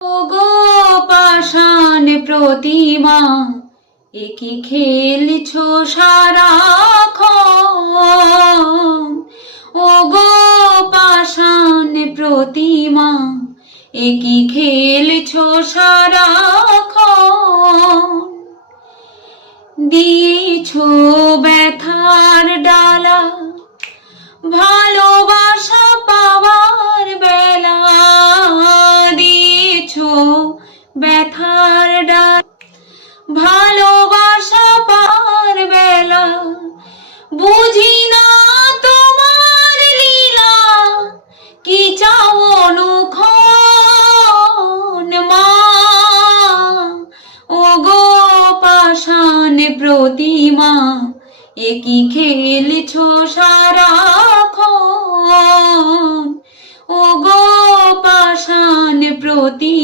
ওগো পাষাণ প্রতিমা, একি খেলছো সারাক্ষণ। ওগো পাষাণ প্রতিমা, একি খেলছো সারাক্ষণ। দিয়েছো ব্যথার ডালা, ভালোবাসা পাওয়ার বেলা। দিয়েছো ব্যথার ডালা, ভালোবাসা পাওয়ার বেলা। বুঝি না তোমার লীলা, কি চাও অনুক্ষণ মা। ওগো পাষাণ প্রতিমা, একি খেলছো সারা